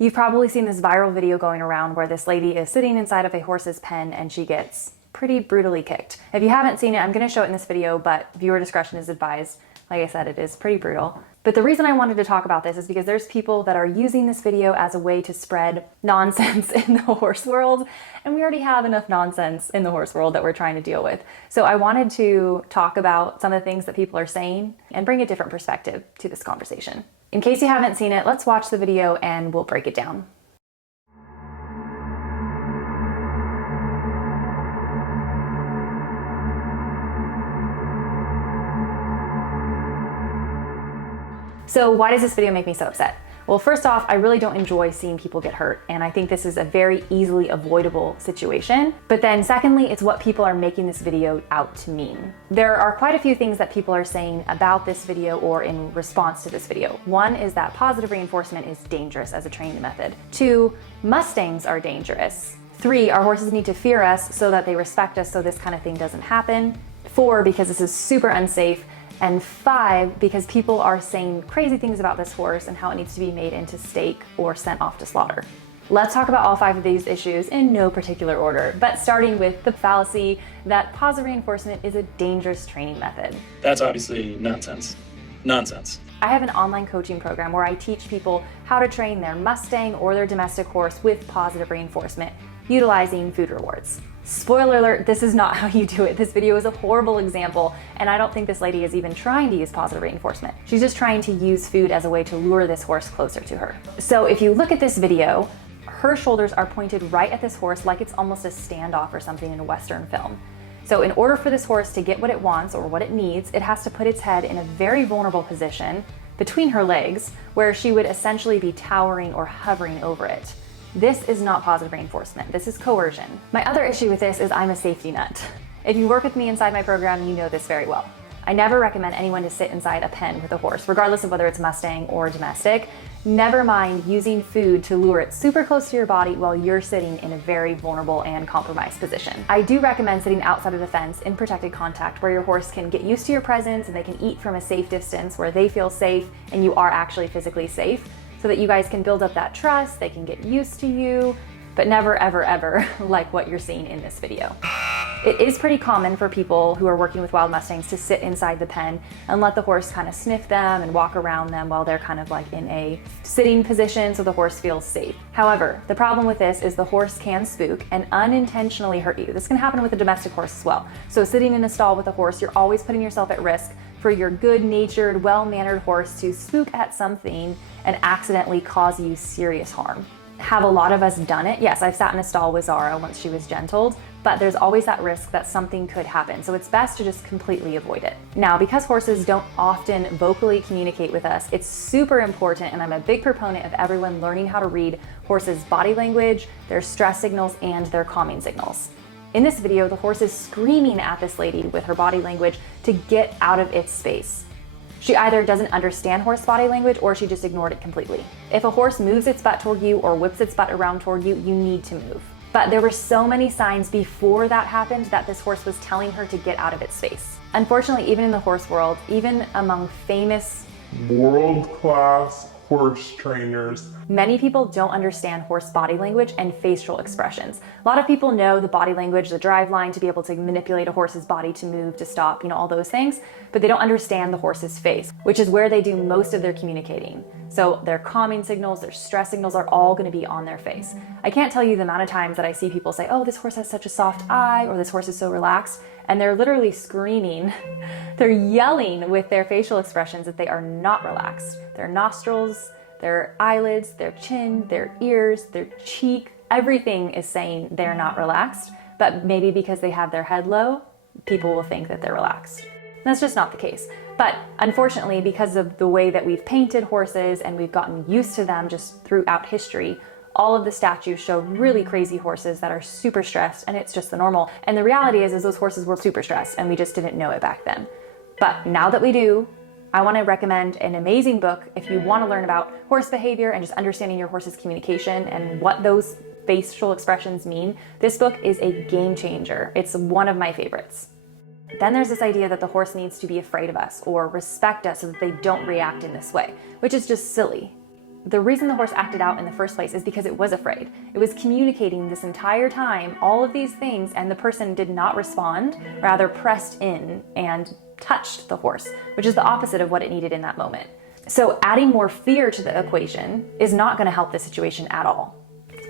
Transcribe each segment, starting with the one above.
You've probably seen this viral video going around where this lady is sitting inside of a horse's pen and she gets pretty brutally kicked. If you haven't seen it, I'm going to show it in this video, but viewer discretion is advised. Like I said, it is pretty brutal. But the reason I wanted to talk about this is because there's people that are using this video as a way to spread nonsense in the horse world, and we already have enough nonsense in the horse world that we're trying to deal with. So I wanted to talk about some of the things that people are saying and bring a different perspective to this conversation. In case you haven't seen it, let's watch the video and we'll break it down. So why does this video make me so upset? Well, first off, I really don't enjoy seeing people get hurt, and I think this is a very easily avoidable situation. But then secondly, it's what people are making this video out to mean. There are quite a few things that people are saying about this video or in response to this video. One is that positive reinforcement is dangerous as a training method. 2, Mustangs are dangerous. 3, our horses need to fear us so that they respect us so this kind of thing doesn't happen. 4, because this is super unsafe. And 5, because people are saying crazy things about this horse and how it needs to be made into steak or sent off to slaughter. Let's talk about all 5 of these issues in no particular order, but starting with the fallacy that positive reinforcement is a dangerous training method. That's obviously nonsense. Nonsense. I have an online coaching program where I teach people how to train their Mustang or their domestic horse with positive reinforcement, utilizing food rewards. Spoiler alert, this is not how you do it. This video is a horrible example, and I don't think this lady is even trying to use positive reinforcement. She's just trying to use food as a way to lure this horse closer to her. So if you look at this video, her shoulders are pointed right at this horse like it's almost a standoff or something in a Western film. So in order for this horse to get what it wants or what it needs, it has to put its head in a very vulnerable position between her legs, where she would essentially be towering or hovering over it. This is not positive reinforcement. This is coercion. My other issue with this is I'm a safety nut. If you work with me inside my program, you know this very well. I never recommend anyone to sit inside a pen with a horse, regardless of whether it's Mustang or domestic. Never mind using food to lure it super close to your body while you're sitting in a very vulnerable and compromised position. I do recommend sitting outside of the fence in protected contact where your horse can get used to your presence and they can eat from a safe distance where they feel safe and you are actually physically safe, so that you guys can build up that trust, they can get used to you, but never, ever, ever like what you're seeing in this video. It is pretty common for people who are working with wild Mustangs to sit inside the pen and let the horse kind of sniff them and walk around them while they're kind of like in a sitting position so the horse feels safe. However, the problem with this is the horse can spook and unintentionally hurt you. This can happen with a domestic horse as well. So sitting in a stall with a horse, you're always putting yourself at risk for your good-natured, well-mannered horse to spook at something and accidentally cause you serious harm. Have a lot of us done it? Yes, I've sat in a stall with Zara once she was gentled, but there's always that risk that something could happen, so it's best to just completely avoid it. Now, because horses don't often vocally communicate with us, it's super important, and I'm a big proponent of everyone learning how to read horses' body language, their stress signals, and their calming signals. In this video, the horse is screaming at this lady with her body language to get out of its space. She either doesn't understand horse body language or she just ignored it completely. If a horse moves its butt toward you or whips its butt around toward you, you need to move. But there were so many signs before that happened that this horse was telling her to get out of its space. Unfortunately, even in the horse world, even among famous world-class horse trainers, many people don't understand horse body language and facial expressions. A lot of people know the body language, the drive line, to be able to manipulate a horse's body to move, to stop, all those things, but they don't understand the horse's face, which is where they do most of their communicating. So their calming signals, their stress signals are all going to be on their face. I can't tell you the amount of times that I see people say, oh, this horse has such a soft eye, or this horse is so relaxed, and they're literally screaming. They're yelling with their facial expressions that they are not relaxed. Their nostrils, their eyelids, their chin, their ears, their cheek, everything is saying they're not relaxed, but maybe because they have their head low, people will think that they're relaxed. That's just not the case. But unfortunately, because of the way that we've painted horses and we've gotten used to them just throughout history, all of the statues show really crazy horses that are super stressed, and it's just the normal. And the reality is those horses were super stressed and we just didn't know it back then. But now that we do, I want to recommend an amazing book if you want to learn about horse behavior and just understanding your horse's communication and what those facial expressions mean. This book is a game changer. It's one of my favorites. Then there's this idea that the horse needs to be afraid of us or respect us so that they don't react in this way, which is just silly. The reason the horse acted out in the first place is because it was afraid. It was communicating this entire time all of these things, and the person did not respond, rather pressed in and touched the horse, which is the opposite of what it needed in that moment. So adding more fear to the equation is not going to help the situation at all.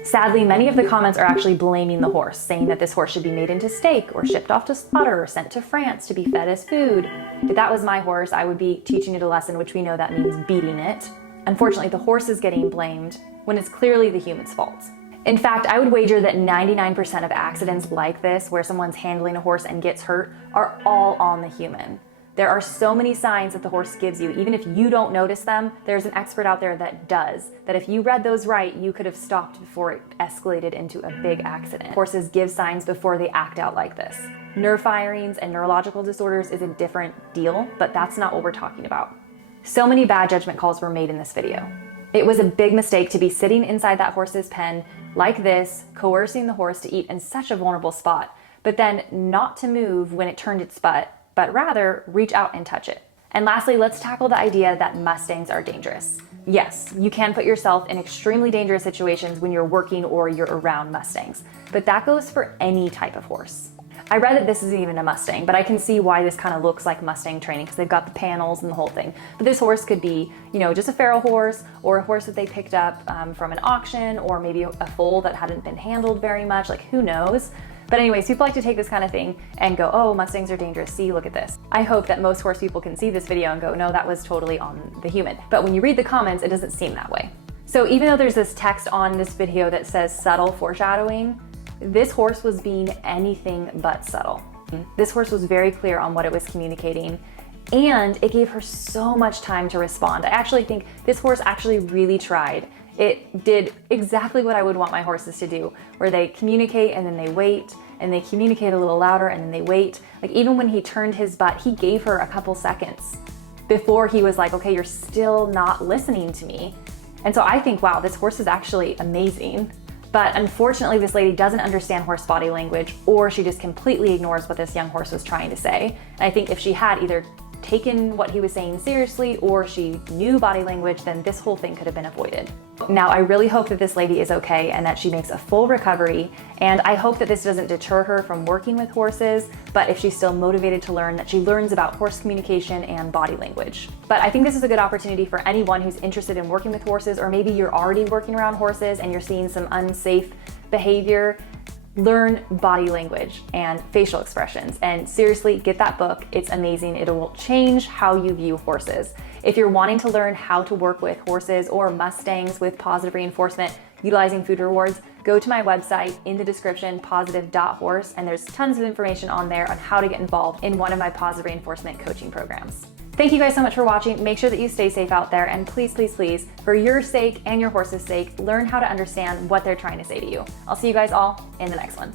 Sadly, many of the comments are actually blaming the horse, saying that this horse should be made into steak or shipped off to slaughter or sent to France to be fed as food. If that was my horse, I would be teaching it a lesson, which we know that means beating it. Unfortunately, the horse is getting blamed when it's clearly the human's fault. In fact, I would wager that 99% of accidents like this, where someone's handling a horse and gets hurt, are all on the human. There are so many signs that the horse gives you. Even if you don't notice them, there's an expert out there that does. That if you read those right, you could have stopped before it escalated into a big accident. Horses give signs before they act out like this. Nerve firings and neurological disorders is a different deal, but that's not what we're talking about. So many bad judgment calls were made in this video. It was a big mistake to be sitting inside that horse's pen like this, coercing the horse to eat in such a vulnerable spot, but then not to move when it turned its butt, but rather reach out and touch it. And lastly, let's tackle the idea that Mustangs are dangerous. Yes, you can put yourself in extremely dangerous situations when you're working or you're around Mustangs, but that goes for any type of horse. I read that this isn't even a Mustang, but I can see why this kind of looks like Mustang training because they've got the panels and the whole thing. But this horse could be, just a feral horse or a horse that they picked up from an auction, or maybe a foal that hadn't been handled very much, like who knows? But anyways, people like to take this kind of thing and go, oh, Mustangs are dangerous, see, look at this. I hope that most horse people can see this video and go, no, that was totally on the human. But when you read the comments, it doesn't seem that way. So even though there's this text on this video that says subtle foreshadowing, this horse was being anything but subtle. This horse was very clear on what it was communicating, and it gave her so much time to respond. I actually think this horse actually really tried. It did exactly what I would want my horses to do, where they communicate and then they wait, and they communicate a little louder and then they wait. Like even when he turned his butt, he gave her a couple seconds before he was like, okay, you're still not listening to me. And so I think, wow, this horse is actually amazing. But unfortunately, this lady doesn't understand horse body language, or she just completely ignores what this young horse was trying to say. And I think if she had either taken what he was saying seriously or she knew body language, then this whole thing could have been avoided. Now, I really hope that this lady is okay and that she makes a full recovery, and I hope that this doesn't deter her from working with horses, but if she's still motivated to learn, that she learns about horse communication and body language. But I think this is a good opportunity for anyone who's interested in working with horses, or maybe you're already working around horses and you're seeing some unsafe behavior. Learn body language and facial expressions, and seriously, get that book. It's amazing. It will change how you view horses. If you're wanting to learn how to work with horses or Mustangs with positive reinforcement utilizing food rewards, go to my website in the description, positive.horse, and there's tons of information on there on how to get involved in one of my positive reinforcement coaching programs. Thank you guys so much for watching. Make sure that you stay safe out there, and please, please, please, for your sake and your horse's sake, learn how to understand what they're trying to say to you. I'll see you guys all in the next one.